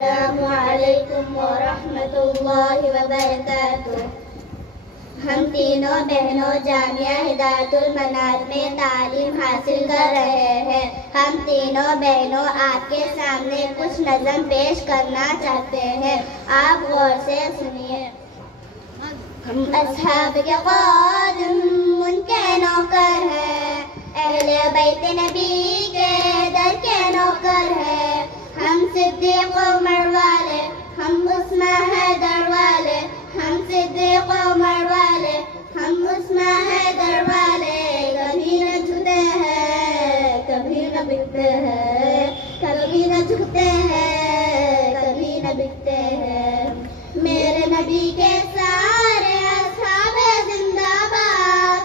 السلام علیکم ورحمۃ اللہ وبرکاتہ۔ ہم تینوں بہنوں جامعہ ہدایت المنار میں تعلیم حاصل کر رہے ہیں۔ ہم تینوں بہنوں آپ کے سامنے کچھ نظم پیش کرنا چاہتے ہیں، آپ غور سے سنیے۔ ہم اصحاب کے خادم ان کے نوکر ہیں، اہل بیت نبی کے در کے نوکر ہیں۔ ہم صدیق عمر والے، ہم عثمان حیدر والے، ہم صدیق عمر والے، ہم عثمان حیدر والے۔ کبھی نہ جھکتے ہیں، کبھی نہ بکتے ہیں، کبھی نہ جھکتے ہیں، کبھی نہ بکتے ہیں۔ میرے نبی کے سارے اصحاب زندہ باد،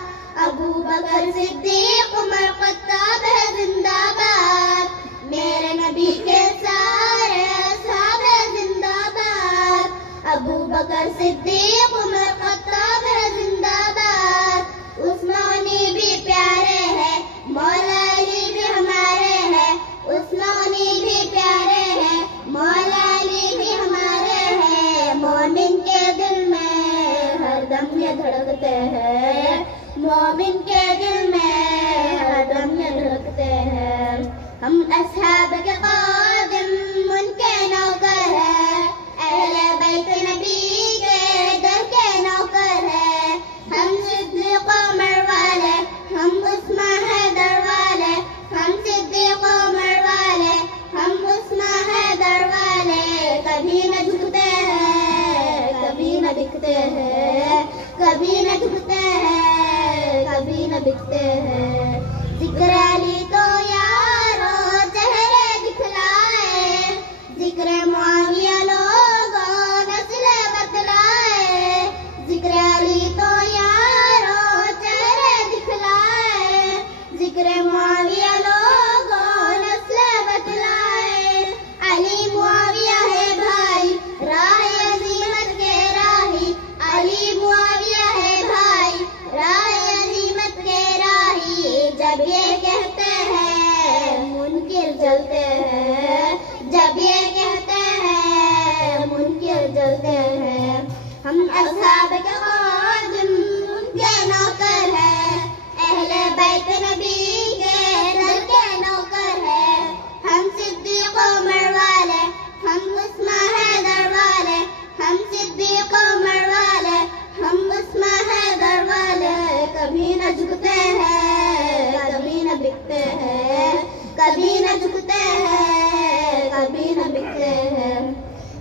ابو بکر صدیق عمر خطاب ہے زندہ باد۔ میرے نبی کے سارے اصحاب زندہ باد، ابو بکر صدیق عمر خطاب ہے زندہ باد۔ عثمانی بھی پیارے ہیں، مولا علی بھی ہمارے ہیں، عثمانی بھی پیارے ہیں، مولا علی بھی ہمارے ہیں۔ مومن کے دل میں ہر دم یہ دھڑکتے ہیں، مومن کے دل میں ہر دم یہ دھڑکتے ہیں۔ ہم اصحاب کے خادم ان کے نوکر ہیں، اہل بیت نبی کے در کے نوکر ہیں۔ ہم صدیق عمر والے، ہم عثمان حیدر والے، ہم صدیق عمر والے، ہم عثمان حیدر والے۔ کبھی نہ جھکتے ہیں، کبھی نہ بکتے ہیں، کبھی نہ جھکتے ہیں، کبھی نہ بکتے ہیں۔ ذکر علی تو یارو چہرے دکھلائے، ذکر معاویہ لوگوں نسل بتلائے۔ ذکر علی تو یارو چہرے دکھلائے، ذکر معاویہ لوگوں نسل بتلائے۔ علی معاویہ ہے بھائی، راہ عظیمت کے راہی، علی معاویہ ہے بھائی، راہ عظیمت کے راہی۔ جب یہ کہتے ہیں منکر جلتے ہیں، جب یہ کہتے ہیں منکر جلتے ہیں۔ ہم اصحاب کے خادم ان کے نوکر ہیں، اہل بیت نبی کے در کے نوکر ہیں۔ ہم صدیق عمر والے، ہم عثمان حیدر والے، ہم صدیق عمر والے، ہم عثمان حیدر والے۔ کبھی نہ جھکتے ہیں، کبھی نہ بکتے ہیں، کبھی نہ جھکتے ہیں، کبھی نہ بکتے ہیں۔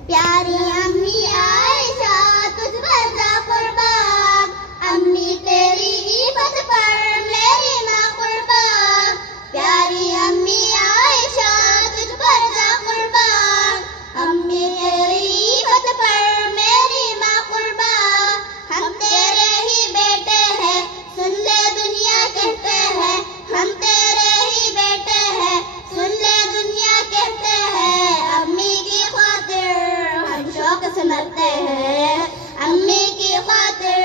پیاری امی عائشہ تجھ پر جا قربان، امی تیری عفت پر میری ماں قربان۔ پیاری امی عائشہ تجھ پر جا قربان، امی تیری عفت پر میری ماں قربان۔ ہم تیرے ہی بیٹے ہیں، سن لے دنیا کہتے ہیں، ہم تیرے ہی بیٹے ہیں، سن لے دنیا کہتے ہیں۔ امی کی خاطر ہم شوق سے مرتے ہیں، امی کی خاطر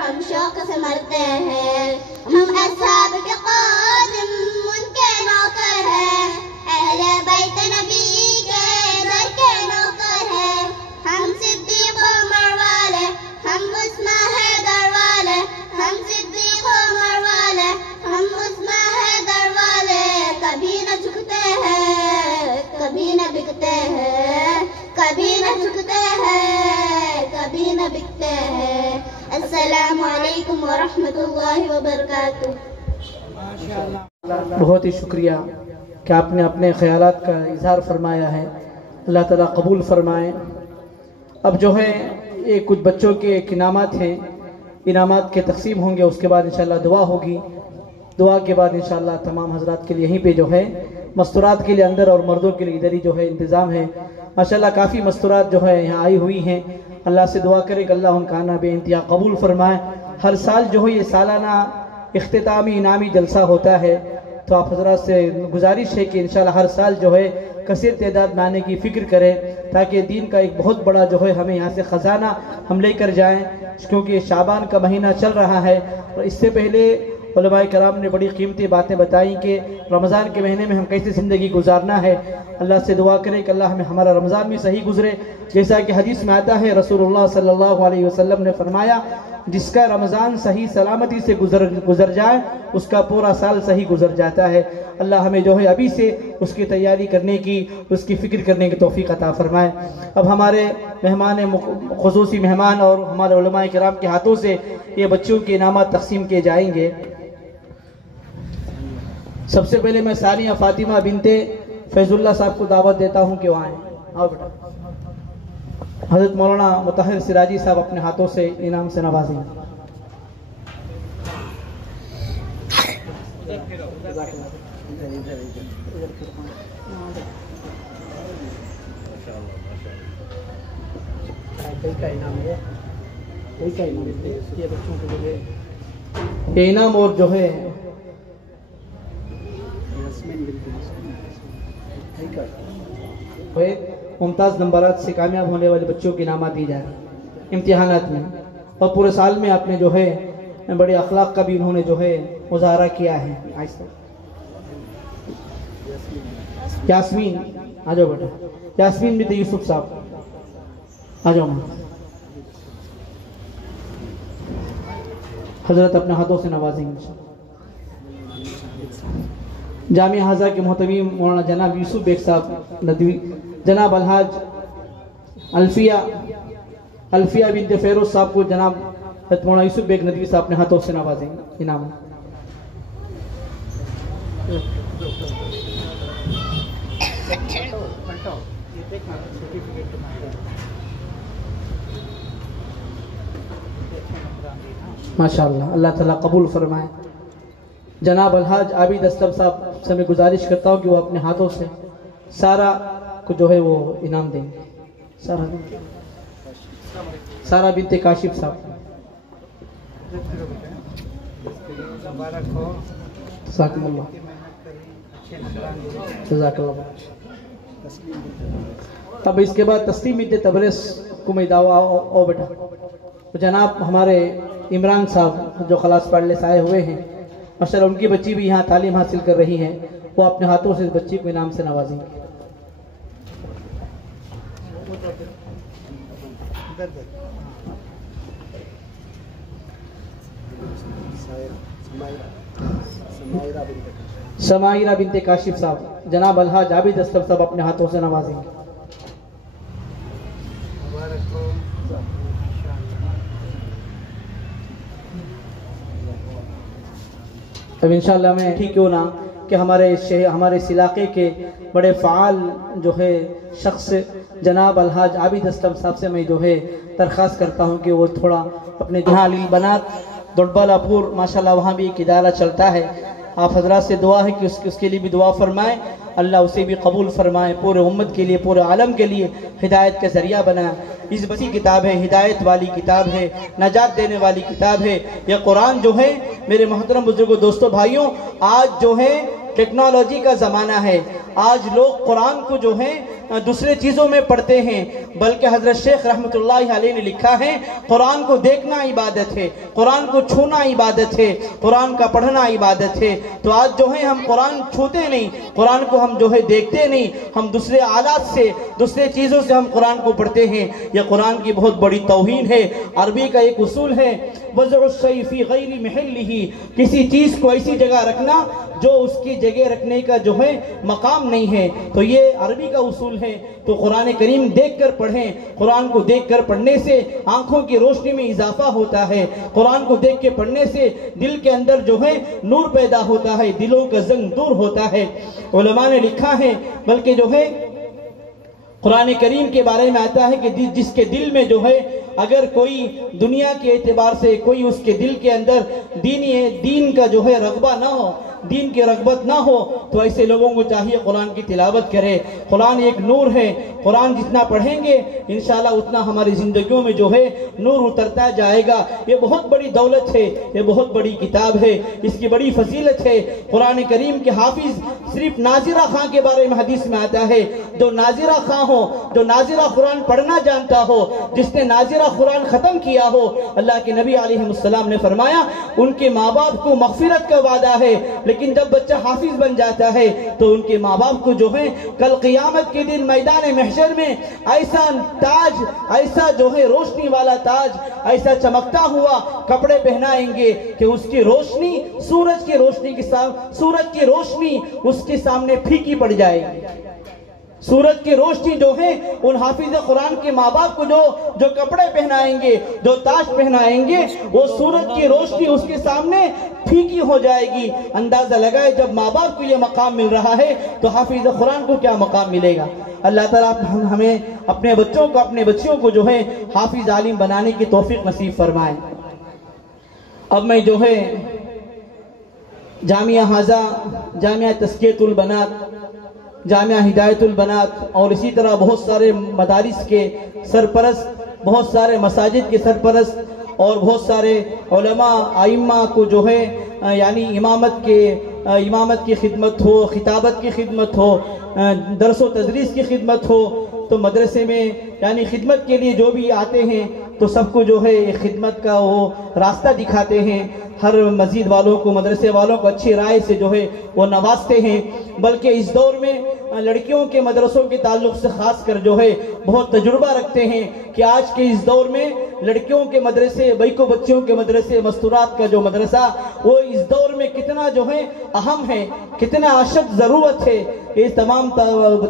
ہم شوق سے مرتے ہیں۔ ہم اصحاب کے خادم ان کے نوکر ہیں، اہل بیت نبی کے در کے نوکر ہیں۔ ہم صدیق عمر والے، ہم عثمان حیدر والے، ہم صدیق عمر والے، ہم عثمان حیدر والے۔ کبھی نہ جھکتے ہیں، کبھی نہ بکتے ہیں، کبھی نہ جھکتے ہیں، کبھی نہ بکتے ہیں۔ السلام علیکم ورحمۃ اللہ وبرکاتہ۔ بہت ہی شکریہ کہ آپ نے اپنے خیالات کا اظہار فرمایا ہے، اللہ تعالیٰ قبول فرمائے۔ اب جو ہے یہ کچھ بچوں کے ایک انعامات ہیں، انعامات کے تقسیم ہوں گے، اس کے بعد انشاءاللہ دعا ہوگی، دعا کے بعد انشاءاللہ تمام حضرات کے لیے یہیں پہ جو ہے مستورات کے لیے اندر اور مردوں کے لیے ادھر ہی جو ہے انتظام ہے۔ ماشاءاللہ کافی مستورات جو ہے یہاں آئی ہوئی ہیں، اللہ سے دعا کریں کہ اللہ ان کا آنا بے انتہا قبول فرمائے۔ ہر سال جو ہے یہ سالانہ اختتامی انعامی جلسہ ہوتا ہے، تو آپ حضرات سے گزارش ہے کہ انشاءاللہ ہر سال جو ہے کثیر تعداد میں آنے کی فکر کریں، تاکہ دین کا ایک بہت بڑا جو ہے ہمیں یہاں سے خزانہ ہم لے کر جائیں، کیونکہ شعبان کا مہینہ چل رہا ہے اور اس سے پہلے علماء کرام نے بڑی قیمتی باتیں بتائیں کہ رمضان کے مہینے میں ہم کیسے زندگی گزارنا ہے۔ اللہ سے دعا کریں کہ اللہ ہمیں ہمارا رمضان بھی صحیح گزرے، جیسا کہ حدیث میں آتا ہے رسول اللہ صلی اللہ علیہ وسلم نے فرمایا جس کا رمضان صحیح سلامتی سے گزر جائے اس کا پورا سال صحیح گزر جاتا ہے۔ اللہ ہمیں جو ہے ابھی سے اس کی تیاری کرنے کی، اس کی فکر کرنے کی توفیق عطا فرمائے۔ اب ہمارے مہمان خصوصی مہمان اور ہمارے علماء کرام کے ہاتھوں سے یہ بچوں کے انعامات تقسیم کیے جائیں گے۔ سب سے پہلے میں ثانیہ فاطمہ بنت فیض اللہ صاحب کو دعوت دیتا ہوں کہ وہ آئیں۔ آؤ بیٹا۔ حضرت مولانا مطہر سراجی صاحب اپنے ہاتھوں سے انعام سے نوازیں۔ یہ انعام اور جو ہے ممتاز نمبرات سے کامیاب ہونے والے بچوں کی انعامات دی جائے امتحانات میں، اور پورے سال میں آپ نے جو ہے بڑے اخلاق کا بھی انہوں نے جو ہے مظاہرہ کیا ہے۔ یاسمین آ جاؤ بیٹا، یاسمین بھی تھے یوسف صاحب آ جاؤ۔ حضرت اپنے ہاتھوں سے نوازیں گے۔ جامعہ حاضرہ کے محتوی مولانا جناب یوسف بیگ صاحب ندوی، جناب الحاج الفیہ بنت فیروز صاحب کو جناب مولانا یوسف بیگ ندوی صاحب اپنے ہاتھوں سے نوازیں گے انعام۔ ماشاءاللہ، اللہ تعالیٰ قبول فرمائے۔ جناب الحاج عابد اسلم صاحب سے میں گزارش کرتا ہوں کہ وہ اپنے ہاتھوں سے سارا کو جو ہے وہ انعام دیں گے۔ سارا بنت کاشف صاحب، جزاکم اللہ، جزاک اللہ۔ اب اس کے بعد تسلیم بنت تبریز کو میں دعویٰ او بیٹا، جناب ہمارے عمران صاحب جو خلاص پڑھنے سے آئے ہوئے ہیں، ماشاءاللہ ان کی بچی بھی یہاں تعلیم حاصل کر رہی ہے، وہ اپنے ہاتھوں سے اس بچی کو انعام سے نوازیں گے۔ سمائرہ بنت کاشف صاحب، جناب الحاج عابد اسلم صاحب اپنے ہاتھوں سے نوازیں گے۔ اب انشاءاللہ میں ٹھیک کیوں نہ کہ ہمارے اس علاقے کے بڑے فعال جو ہے شخص جناب الحاج عابد اسلم صاحب سے میں جو ہے درخواست کرتا ہوں کہ وہ تھوڑا اپنے جہاں علی بنات دوڑبالا پور ماشاءاللہ وہاں بھی ایک ادارہ چلتا ہے، آپ حضرات سے دعا ہے کہ اس کے لیے بھی دعا فرمائیں، اللہ اسے بھی قبول فرمائے، پورے امت کے لیے، پورے عالم کے لیے ہدایت کا ذریعہ بنائے۔ اس بڑی کتاب ہے، ہدایت والی کتاب ہے، نجات دینے والی کتاب ہے یہ قرآن جو ہے۔ میرے محترم بزرگوں، دوستوں، بھائیوں، آج جو ہے ٹیکنالوجی کا زمانہ ہے، آج لوگ قرآن کو جو ہے دوسرے چیزوں میں پڑھتے ہیں، بلکہ حضرت شیخ رحمت اللہ علیہ نے لکھا ہے قرآن کو دیکھنا عبادت ہے، قرآن کو چھونا عبادت ہے، قرآن کا پڑھنا عبادت ہے۔ تو آج جو ہے ہم قرآن چھوتے نہیں، قرآن کو ہم جو ہے دیکھتے نہیں، ہم دوسرے آلات سے، دوسرے چیزوں سے ہم قرآن کو پڑھتے ہیں۔ یہ قرآن کی بہت بڑی توہین ہے۔ عربی کا ایک اصول ہے وضع الشیء فی غیر محلہ، کسی چیز کو ایسی جگہ رکھنا جو اس کی جگہ رکھنے کا جو ہے مقام نہیں ہے، تو یہ عربی کا اصول ہے۔ تو قرآن کریم دیکھ کر پڑھیں، قرآن کو دیکھ کر پڑھنے سے آنکھوں کی روشنی میں اضافہ ہوتا ہے، قرآن کو دیکھ کے پڑھنے سے دل کے اندر جو ہے نور پیدا ہوتا ہے، دلوں کا زنگ دور ہوتا ہے۔ علماء نے لکھا ہے بلکہ جو ہے قرآن کریم کے بارے میں آتا ہے کہ جس کے دل میں جو ہے اگر کوئی دنیا کے اعتبار سے کوئی اس کے دل کے اندر دین کا جو ہے رغبہ نہ ہو، دین کی رغبت نہ ہو تو ایسے لوگوں کو چاہیے قرآن کی تلاوت کرے۔ قرآن ایک نور ہے، قرآن جتنا پڑھیں گے انشاءاللہ اتنا ہماری زندگیوں میں جو ہے نور اترتا جائے گا۔ یہ بہت بڑی دولت ہے، یہ بہت بڑی کتاب ہے، اس کی بڑی فضیلت ہے۔ قرآن کریم کے حافظ صرف ناظرہ خاں کے بارے میں حدیث میں آتا ہے، جو ناظرہ خاں ہو، جو ناظرہ قرآن پڑھنا جانتا ہو، جس نے ناظرہ قرآن ختم کیا ہو، اللہ کے نبی علیہ السلام نے فرمایا ان کے ماں باپ کو مغفرت کا وعدہ ہے، لیکن جب بچہ حافظ بن جاتا ہے تو ان کے ماں باپ کو جو ہے کل قیامت کے دن میدان محشر میں ایسا تاج، ایسا جو ہے روشنی والا تاج، ایسا چمکتا ہوا کپڑے پہنائیں گے کہ اس کی روشنی سورج کی روشنی کے ساتھ، سورج کی روشنی اس کے سامنے پھیکی پڑ جائے گی۔ سورج کی روشنی جو ہے ان حافظ قرآن کے ماں باپ کو جو کپڑے پہنائیں گے، جو تاج پہنائیں گے، وہ سورج کی روشنی اس کے سامنے پھیکی ہو جائے گی۔ اندازہ لگائے جب ماں باپ کو یہ مقام مل رہا ہے تو حافظ قرآن کو کیا مقام ملے گا۔ اللہ تعالیٰ ہمیں اپنے بچوں کو، اپنے بچیوں کو جو ہے حافظ عالم بنانے کی توفیق نصیب فرمائے۔ اب میں جو ہے جامعہ حاضہ، جامعہ تزکیۃ البنات، جامعہ ہدایت البنات اور اسی طرح بہت سارے مدارس کے سرپرست، بہت سارے مساجد کے سرپرست اور بہت سارے علماء ائمہ کو جو ہے یعنی امامت کی خدمت ہو، خطابت کی خدمت ہو، درس و تدریس کی خدمت ہو، تو مدرسے میں یعنی خدمت کے لیے جو بھی آتے ہیں تو سب کو جو ہے خدمت کا وہ راستہ دکھاتے ہیں۔ ہر مسجد والوں کو، مدرسے والوں کو اچھی رائے سے جو ہے وہ نوازتے ہیں، بلکہ اس دور میں لڑکیوں کے مدرسوں کے تعلق سے خاص کر جو ہے بہت تجربہ رکھتے ہیں کہ آج کے اس دور میں لڑکیوں کے مدرسے، بیکو بچیوں کے مدرسے، مستورات کا جو مدرسہ وہ اس دور میں کتنا جو ہے اہم ہے، کتنا اشد ضرورت ہے۔ اس تمام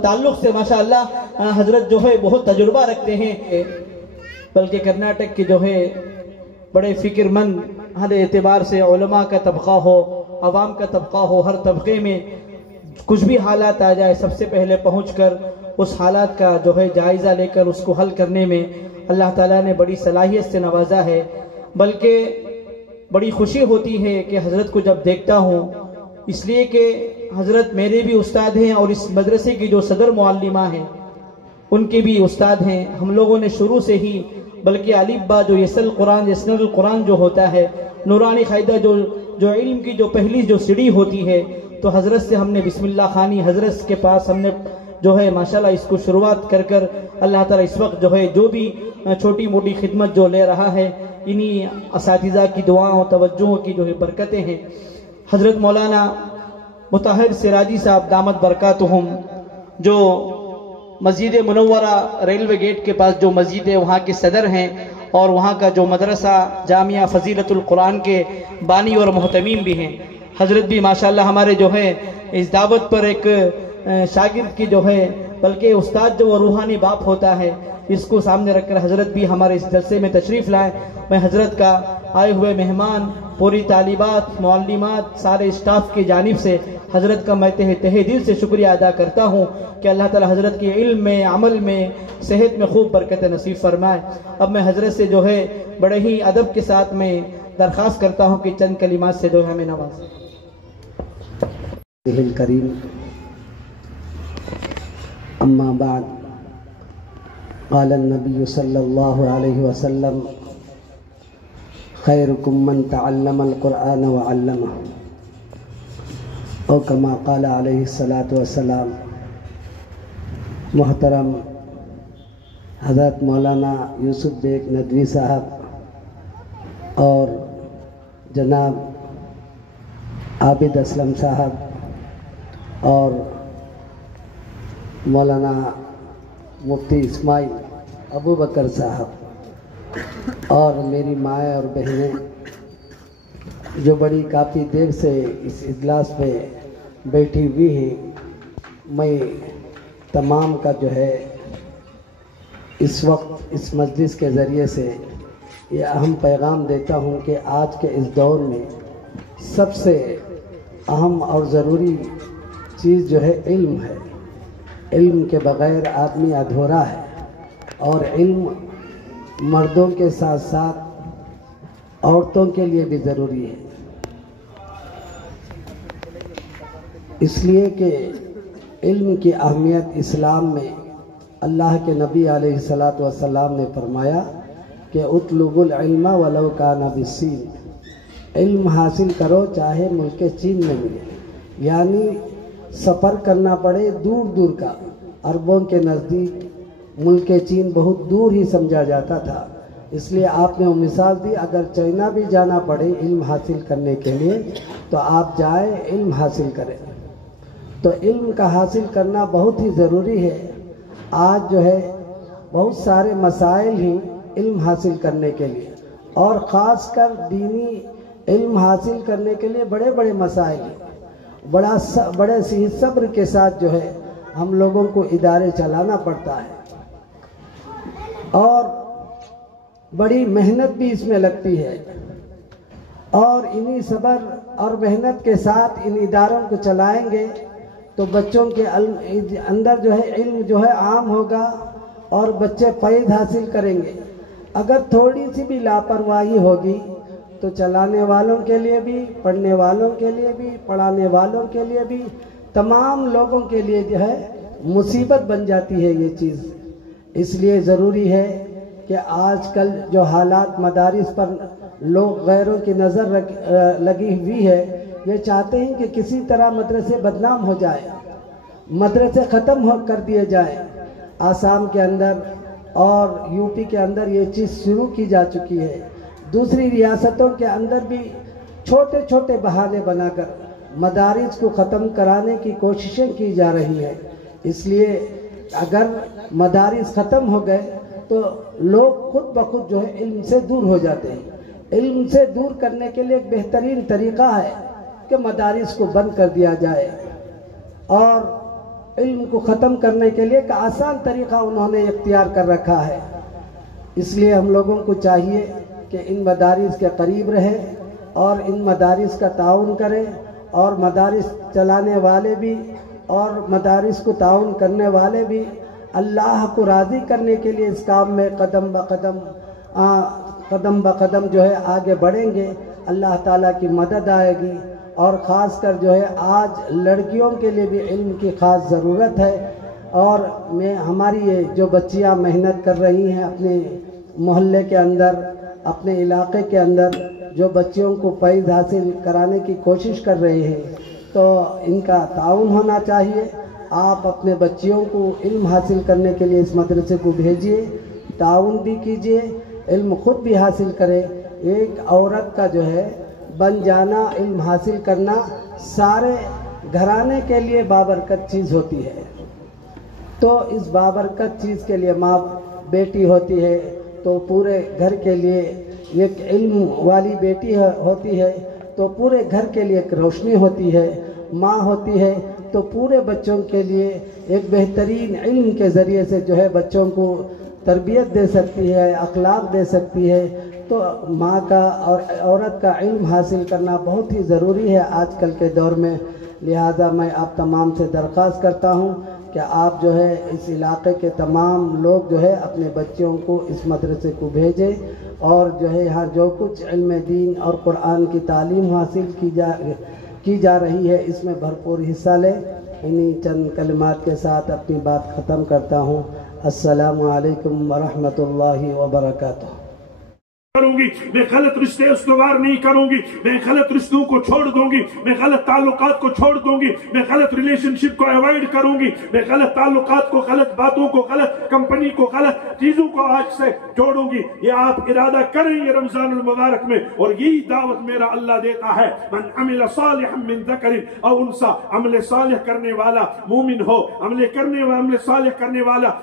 تعلق سے ماشاءاللہ حضرت جو ہے بہت تجربہ رکھتے ہیں، بلکہ کرناٹک کے جو ہے بڑے فکر مند ہر اعتبار سے علماء کا طبقہ ہو، عوام کا طبقہ ہو، ہر طبقے میں کچھ بھی حالات آ جائے سب سے پہلے پہنچ کر اس حالات کا جو ہے جائزہ لے کر اس کو حل کرنے میں اللہ تعالیٰ نے بڑی صلاحیت سے نوازا ہے۔ بلکہ بڑی خوشی ہوتی ہے کہ حضرت کو جب دیکھتا ہوں، اس لیے کہ حضرت میرے بھی استاد ہیں اور اس مدرسے کی جو صدر معلمہ ہیں ان کے بھی استاد ہیں۔ ہم لوگوں نے شروع سے ہی بلکہ الف با جو یسل القرآن جو ہوتا ہے، نورانی قاعدہ جو علم کی جو پہلی جو سیڑھی ہوتی ہے، تو حضرت سے ہم نے بسم اللہ خانی حضرت کے پاس ہم نے جو ہے ماشاءاللہ اس کو شروعات کر اللہ تعالیٰ اس وقت جو ہے جو بھی چھوٹی موٹی خدمت جو لے رہا ہے انہی اساتذہ کی دعاؤں توجہوں کی جو ہے برکتیں ہیں۔ حضرت مولانا مطہر سراجی صاحب دامت برکاتہم جو مسجد منورہ ریلوے گیٹ کے پاس جو مسجد ہے وہاں کے صدر ہیں، اور وہاں کا جو مدرسہ جامعہ فضیلت القرآن کے بانی اور محتمیم بھی ہیں۔ حضرت بھی ماشاءاللہ ہمارے جو ہے اس دعوت پر ایک شاگرد کی جو ہے بلکہ استاد جو وہ روحانی باپ ہوتا ہے، اس کو سامنے رکھ کر حضرت بھی ہمارے اس جلسے میں تشریف لائے۔ میں حضرت کا آئے ہوئے مہمان، پوری طالبات، معلمات، سارے اسٹاف کی جانب سے حضرت کا میں تہہ دل سے شکریہ ادا کرتا ہوں کہ اللہ تعالی حضرت کے علم میں، عمل میں، صحت میں خوب برکت نصیب فرمائے۔ اب میں حضرت سے جو ہے بڑے ہی ادب کے ساتھ میں درخواست کرتا ہوں کہ چند کلمات سے جو ہے ہمیں نوازیں۔ الکریم اما بعد، قال النبی صلی اللہ علیہ وسلم خیرکم من تعلم القرآن وعلمہ، او کما قال علیہ الصلاۃ والسلام۔ محترم حضرت مولانا یوسف بیگ ندوی صاحب اور جناب عابد اسلم صاحب اور مولانا مفتی اسماعیل ابو بکر صاحب اور میری مائیں اور بہنیں جو بڑی کافی دیر سے اس اجلاس پہ بیٹھی ہوئی ہیں، میں تمام کا جو ہے اس وقت اس مجلس کے ذریعے سے یہ اہم پیغام دیتا ہوں کہ آج کے اس دور میں سب سے اہم اور ضروری چیز جو ہے علم ہے۔ علم کے بغیر آدمی ادھورا ہے، اور علم مردوں کے ساتھ ساتھ عورتوں کے لیے بھی ضروری ہے۔ اس لیے کہ علم کی اہمیت اسلام میں اللہ کے نبی علیہ الصلاۃ والسلام نے فرمایا کہ اطلبوا العلم ولو کان بالصین، علم حاصل کرو چاہے ملک چین میں ملے، یعنی سفر کرنا پڑے دور دور کا، عربوں کے نزدیک ملک چین بہت دور ہی سمجھا جاتا تھا، اس لیے آپ نے وہ مثال دی اگر چائنا بھی جانا پڑے علم حاصل کرنے کے لیے تو آپ جائیں علم حاصل کریں۔ تو علم کا حاصل کرنا بہت ہی ضروری ہے۔ آج جو ہے بہت سارے مسائل ہی علم حاصل کرنے کے لیے، اور خاص کر دینی علم حاصل کرنے کے لیے بڑے بڑے مسائل ہیں، بڑے صبر کے ساتھ جو ہے ہم لوگوں کو ادارے چلانا پڑتا ہے، اور بڑی محنت بھی اس میں لگتی ہے، اور انہی صبر اور محنت کے ساتھ ان اداروں کو چلائیں گے تو بچوں کے اندر جو ہے علم جو ہے عام ہوگا اور بچے فیض حاصل کریں گے۔ اگر تھوڑی سی بھی لاپرواہی ہوگی تو چلانے والوں کے لیے بھی، پڑھنے والوں کے لیے بھی، پڑھانے والوں کے لیے بھی، تمام لوگوں کے لیے جو ہے مصیبت بن جاتی ہے یہ چیز۔ اس لیے ضروری ہے کہ آج کل جو حالات مدارس پر لوگ غیروں کی نظر لگی ہوئی ہے، یہ چاہتے ہیں کہ کسی طرح مدرسے بدنام ہو جائے، مدرسے ختم کر دیے جائیں۔ آسام کے اندر اور یو پی کے اندر یہ چیز شروع کی جا چکی ہے، دوسری ریاستوں کے اندر بھی چھوٹے چھوٹے بہانے بنا کر مدارس کو ختم کرانے کی کوششیں کی جا رہی ہیں۔ اس لیے اگر مدارس ختم ہو گئے تو لوگ خود بخود جو ہے علم سے دور ہو جاتے ہیں۔ علم سے دور کرنے کے لیے ایک بہترین طریقہ ہے کہ مدارس کو بند کر دیا جائے، اور علم کو ختم کرنے کے لیے ایک آسان طریقہ انہوں نے اختیار کر رکھا ہے۔ اس لیے ہم لوگوں کو چاہیے کہ ان مدارس کے قریب رہیں اور ان مدارس کا تعاون کریں، اور مدارس چلانے والے بھی اور مدارس کو تعاون کرنے والے بھی اللہ کو راضی کرنے کے لیے اس کام میں قدم بقدم جو ہے آگے بڑھیں گے، اللہ تعالیٰ کی مدد آئے گی۔ اور خاص کر جو ہے آج لڑکیوں کے لیے بھی علم کی خاص ضرورت ہے، اور ہماری یہ جو بچیاں محنت کر رہی ہیں اپنے محلے کے اندر، اپنے علاقے کے اندر جو بچیوں کو فیض حاصل کرانے کی کوشش کر رہے ہیں، تو ان کا تعاون ہونا چاہیے۔ آپ اپنے بچیوں کو علم حاصل کرنے کے لیے اس مدرسے کو بھیجیے، تعاون بھی کیجیے، علم خود بھی حاصل کرے۔ ایک عورت کا جو ہے بن جانا، علم حاصل کرنا سارے گھرانے کے لیے بابرکت چیز ہوتی ہے۔ تو اس بابرکت چیز کے لیے ماں بیٹی ہوتی ہے تو پورے گھر کے لیے ایک علم والی بیٹی ہوتی ہے تو پورے گھر کے لیے ایک روشنی ہوتی ہے، ماں ہوتی ہے تو پورے بچوں کے لیے ایک بہترین علم کے ذریعے سے جو ہے بچوں کو تربیت دے سکتی ہے، اخلاق دے سکتی ہے۔ تو ماں کا اور عورت کا علم حاصل کرنا بہت ہی ضروری ہے آج کل کے دور میں۔ لہذا میں آپ تمام سے درخواست کرتا ہوں کہ آپ جو ہے اس علاقے کے تمام لوگ جو ہے اپنے بچوں کو اس مدرسے کو بھیجیں، اور جو ہے یہاں جو کچھ علم دین اور قرآن کی تعلیم حاصل کی جا رہی ہے اس میں بھرپور حصہ لیں۔ انہی چند کلمات کے ساتھ اپنی بات ختم کرتا ہوں۔ السلام علیکم ورحمۃ اللہ وبرکاتہ۔ کروں گی، میں غلط رشتے استوار نہیں کروں گی، میں غلط رشتوں کو چھوڑ دوں گی، میں غلط تعلقات کو چھوڑ دوں گی، میں غلط ریلیشن شپ کو ایوائڈ کروں گی، میں غلط تعلقات کو، غلط باتوں کو، غلط کمپنی کو، غلط چیزوں کو آج سے چھوڑوں گی۔ یہ آپ ارادہ کریں یہ رمضان المبارک میں، اور یہی دعوت میرا اللہ دیتا ہے۔ من عمل صالحا من ذکر او انثی، عمل صالح کرنے والا مومن ہو، عمل صالح کرنے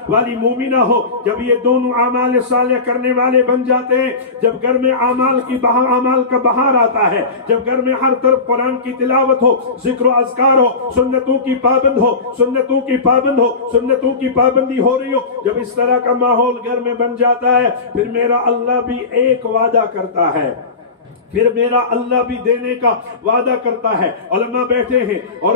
والی مومنہ ہو۔ جب یہ دونوں اعمال صالح کرنے والے بن جاتے ہیں، جب گھر میں اعمال کا بہار آتا ہے، جب گھر میں ہر طرف قرآن کی تلاوت ہو، ذکر و اذکار ہو، سنتوں کی پابندی ہو رہی ہو، جب اس طرح کا ماحول گھر میں بن جاتا ہے، پھر میرا اللہ بھی ایک وعدہ کرتا ہے، پھر میرا اللہ بھی دینے کا وعدہ کرتا ہے۔ علماء بیٹھے ہیں اور